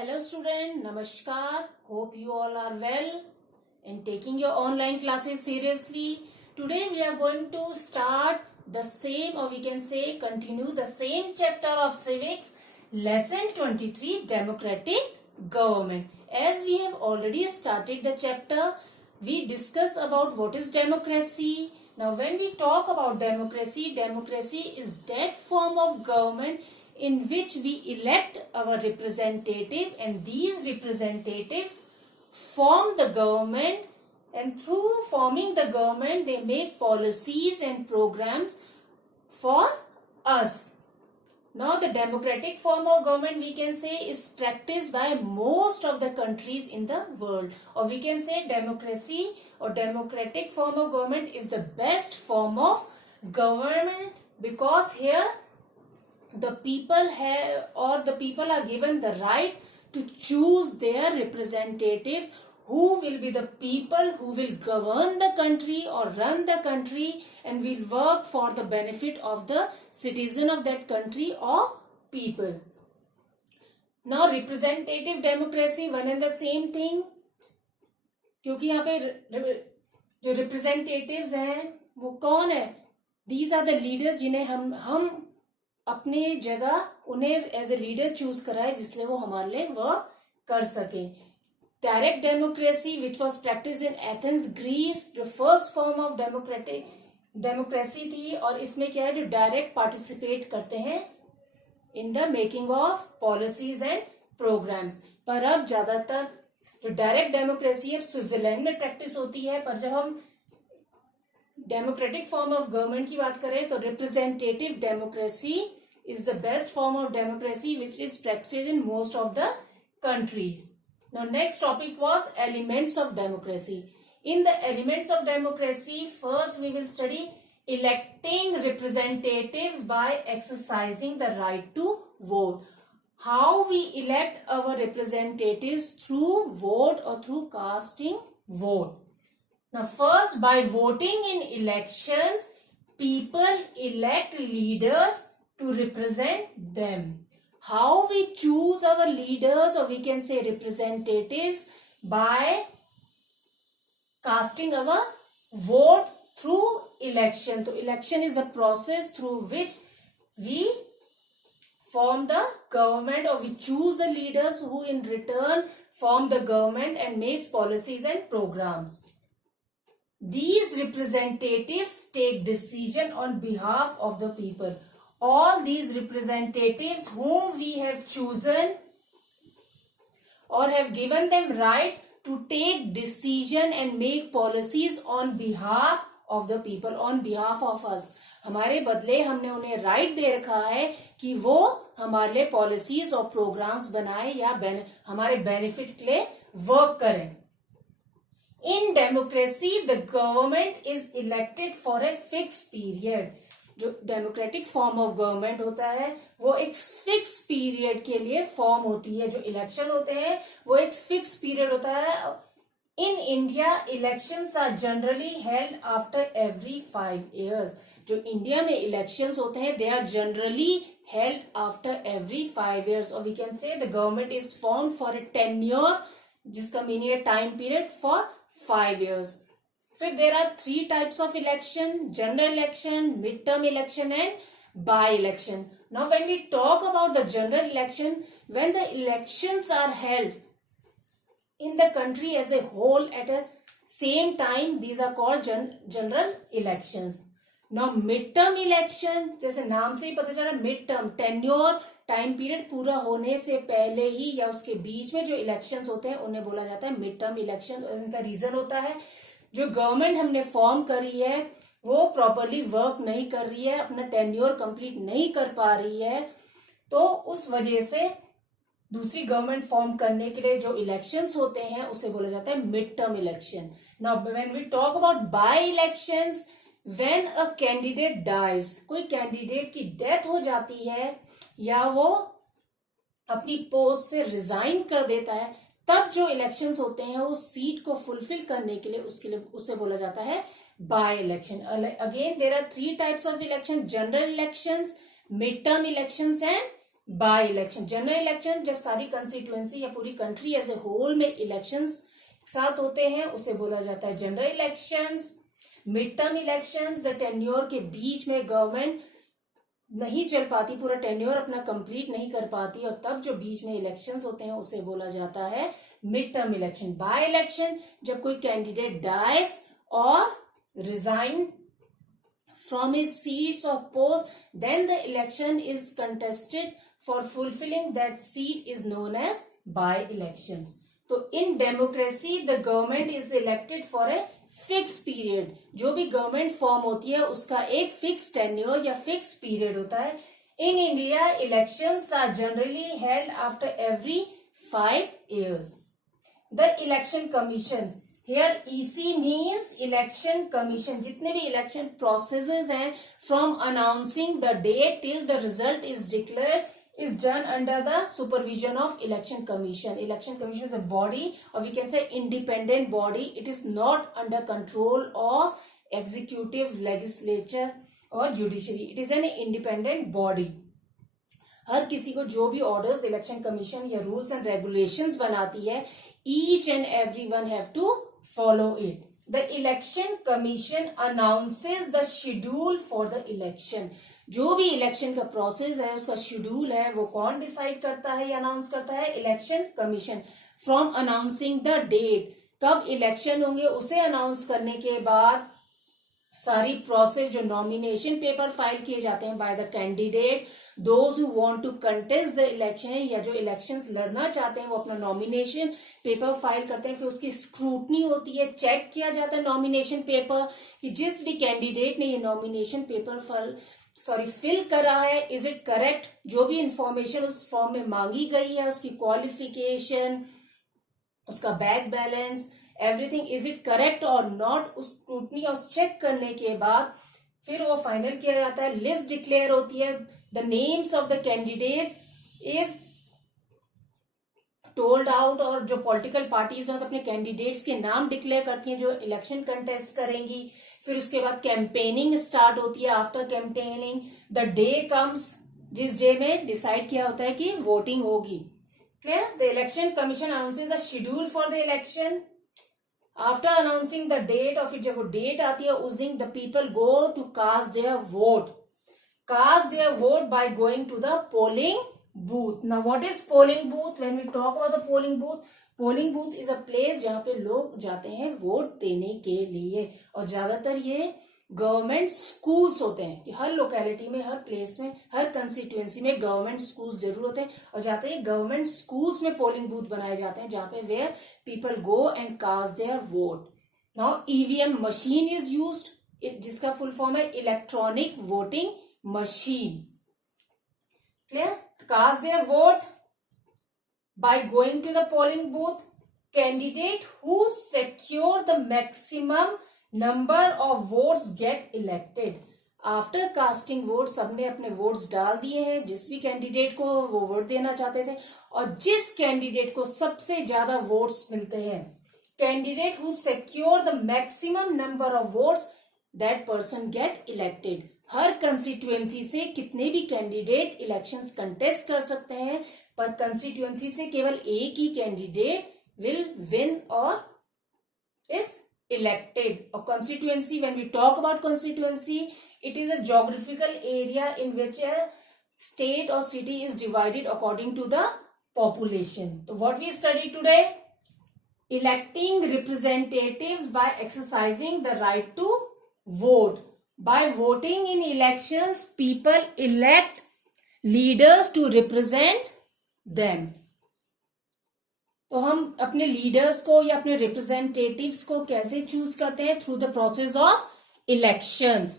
Hello student, Namaskar. Hope you all are well and taking your online classes seriously. Today we are going to start the same, or we can say continue the same chapter of civics, lesson 23, democratic government. As we have already started the chapter, we discuss about what is democracy. Now when we talk about democracy, democracy is that form of government in which we elect our representative, and these representatives form the government, and through forming the government they make policies and programs for us. Now the democratic form of government, we can say, is practiced by most of the countries in the world, or we can say democracy or democratic form of government is the best form of government, because here the people are given the right to choose their representatives, who will be the people who will govern the country or run the country and will work for the benefit of the citizen of that country or people. Now representative democracy, one and the same thing, क्योंकि यहाँ पे जो representatives हैं वो कौन है? These are the leaders जिन्हें हम अपने जगह उन्हें एज ए लीडर चूज करा है, जिसलिए वो हमारे लिए वर्क कर सके. Direct democracy which was practice in Athens Greece, जो फर्स्ट फॉर्म ऑफ डेमोक्रेसी थी, और इसमें क्या है, जो डायरेक्ट पार्टिसिपेट करते हैं in the making of policies and programmes. पर अब ज्यादातर जो डायरेक्ट डेमोक्रेसी है स्विट्जरलैंड में प्रैक्टिस होती है, पर जब हम डेमोक्रेटिक फॉर्म ऑफ गवर्नमेंट की बात करें तो representative democracy is the best form of democracy which is practiced in most of the countries. Now next topic was elements of democracy. In the elements of democracy, first we will study electing representatives by exercising the right to vote. How we elect our representatives, through vote or through casting vote. Now first, by voting in elections, people elect leaders to represent them. How we choose our leaders, or we can say representatives, by casting our vote through election. So election is a process through which we form the government, or we choose the leaders who in return form the government and makes policies and programs. These representatives take decision on behalf of the people. All these representatives whom we have chosen or have given them right to take decision and make policies on behalf of the people, on behalf of us. हमारे बदले हमने उन्हें right they रखा है कि वो हमारे लिए पॉलिसीज और प्रोग्राम्स बनाए या हमारे बेनिफिट के लिए वर्क करें. In democracy, the government is elected for a fixed period. जो डेमोक्रेटिक फॉर्म ऑफ गवर्नमेंट होता है वो एक फिक्स पीरियड के लिए फॉर्म होती है. जो इलेक्शन होते हैं वो एक फिक्स पीरियड होता है. In India elections are generally held after every 5 years. जो इंडिया में इलेक्शंस होते हैं they are generally held after every 5 years, और we can say the government is formed for a tenure, जिसका मीनिंग है time period for 5 years. फिर there are 3 types of election: general election, mid-term election and by-election. Now when we talk about the general election, when the elections are held in the country as a whole at a same time, these are called general elections. Now mid-term election, जैसे नाम से ही पता चला, mid-term tenure, time period पूरा होने से पहले ही या उसके बीच में जो इलेक्शंस होते हैं उन्हें बोला जाता है मिड टर्म इलेक्शन. इनका रीजन होता है जो गवर्नमेंट हमने फॉर्म करी है वो प्रॉपरली वर्क नहीं कर रही है, अपना टेन्योर कंप्लीट नहीं कर पा रही है, तो उस वजह से दूसरी गवर्नमेंट फॉर्म करने के लिए जो इलेक्शंस होते हैं उसे बोला जाता है mid term election. Now when we talk about by elections, when a candidate dies, कोई कैंडिडेट की डेथ हो जाती है या वो अपनी पोस्ट से रिजाइन कर देता है, तब जो इलेक्शंस होते हैं उस सीट को फुलफिल करने के लिए उसे बोला जाता है by election. Again there are 3 types of election: general elections, mid term elections and by election. General election जब सारी कंस्टिट्यूएंसी या पूरी कंट्री एज ए होल में इलेक्शंस साथ होते हैं उसे बोला जाता है general elections. Mid term elections the tenure के बीच में गवर्नमेंट नहीं चल पाती, पूरा टेन्योर अपना कंप्लीट नहीं कर पाती और तब जो बीच में इलेक्शंस होते हैं उसे बोला जाता है mid term election. By election जब कोई कैंडिडेट डाइज और resign from his seats or post, then the election is contested for fulfilling that seat is known as by-elections. तो in democracy the government is elected for a fixed period. जो भी government form होती है उसका एक fix tenure या fix period होता है। In India, elections are generally held after every 5 years. The election commission, here EC means election commission. जितने भी election processes हैं from announcing the date till the result is declared is done under the supervision of election commission. Election commission is a body or we can say independent body. It is not under control of executive, legislature or judiciary. It is an independent body. हर किसी को जो भी orders election commission या rules and regulations बनाती है each and everyone have to follow it. The election commission announces the schedule for the election. जो भी election का प्रोसेस है उसका शेड्यूल है वो कौन डिसाइड करता है या अनाउंस करता है? Election commission. From announcing the date, कब इलेक्शन होंगे उसे अनाउंस करने के बाद सारी प्रोसेस, जो नॉमिनेशन पेपर फाइल किए जाते हैं by the candidate, those who want to contest the election या जो इलेक्शंस लड़ना चाहते हैं वो अपना नॉमिनेशन पेपर फाइल करते हैं। फिर उसकी स्क्रूटनी होती है, चेक किया जाता है नॉमिनेशन पेपर कि जिस भी कैंडिडेट ने ये नॉमिनेशन पेपर फिल करा है इज इट करेक्ट, जो भी इंफॉर्मेशन उस फॉर्म में मांगी गई है, उसकी क्वालिफिकेशन, उसका bank balance, everything is it correct और नॉट, उस स्क्रूटनी और चेक करने के बाद फिर वो फाइनल किया जाता है। लिस्ट डिक्लेयर होती है, the names of the candidate is told out और जो पॉलिटिकल पार्टीज हैं तो अपने कैंडिडेट्स के नाम डिक्लेयर करती हैं जो इलेक्शन कंटेस्ट करेंगी। फिर उसके बाद कैंपेनिंग स्टार्ट होती है। After campaigning the day comes, जिस डे में डिसाइड किया होता है कि वोटिंग होगी। Clear? The election commission announces the schedule for the election. After announcing the date of it, जब वो डेट आती है उस दिन the people go to cast their vote, cast their vote by going to the polling booth. Now what is polling booth? When we talk about the polling booth is a place जहाँ पे लोग जाते हैं vote देने के लिए और ज्यादातर ये गवर्नमेंट स्कूल्स होते हैं कि हर लोकेलिटी में, हर प्लेस में, हर कंस्टिट्यूएंसी में गवर्नमेंट स्कूल्स जरूर होते हैं और जाते हैं गवर्नमेंट स्कूल्स में पोलिंग बूथ बनाए जाते हैं जहाँ पे where people go and cast their vote. Now EVM machine is used, जिसका फुल फॉर्म है electronic voting machine. Clear? Cast their vote by going to the polling booth. Candidate who secure the maximum number of votes get elected. After casting votes, सबने अपने votes डाल दिए हैं जिस भी candidate को वो वोट देना चाहते थे और जिस कैंडिडेट को सबसे ज्यादा वोट्स मिलते हैं, candidate who secure the maximum number of votes, that person get elected. Her constituency से कितने भी कैंडिडेट इलेक्शंस कंटेस्ट कर सकते हैं पर कंस्टिट्यूएंसी से केवल एक ही कैंडिडेट विल विन और इज इलेक्टेड। और constituency, when we talk about constituency, it is a geographical area in which a state और city is divided according to the population. तो what we study today? Electing representatives by exercising the right to vote. By voting in elections, people elect leaders to represent them. तो हम अपने leaders को या अपने representatives को कैसे choose करते हैं? Through the process of elections.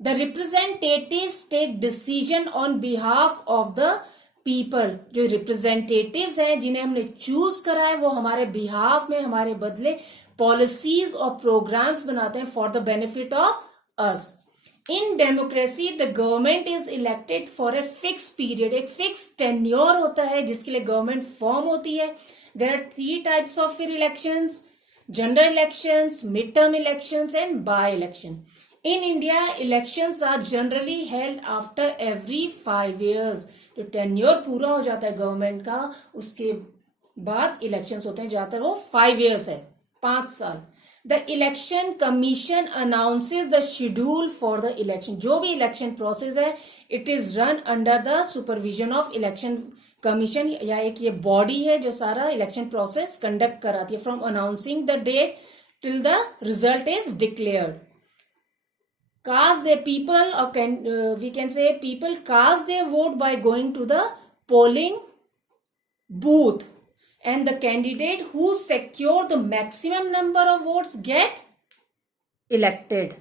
The representatives take decision on behalf of the people. जो रिप्रेजेंटेटिव्स हैं जिन्हें हमने चूज करा है वो हमारे बिहाफ में, हमारे बदले पॉलिसीज और प्रोग्राम्स बनाते हैं for the benefit of us. In democracy, the government is elected for a fixed period. एक fixed tenure होता है जिसके लिए government form होती है. There are 3 types of elections: general elections, midterm elections, and by-election. In India, elections are generally held after every 5 years. जो tenure पूरा हो जाता है गवर्नमेंट का, उसके बाद इलेक्शंस होते हैं, ज्यादातर वो 5 years है, 5 साल. The election commission announces the schedule for the election. जो भी इलेक्शन प्रोसेस है, it is run under the supervision of election commission, या एक ये बॉडी है जो सारा इलेक्शन प्रोसेस कंडक्ट कराती है, from announcing the date till the result is declared. Cast their people, or we can say people cast their vote by going to the polling booth, and the candidate who secure the maximum number of votes get elected.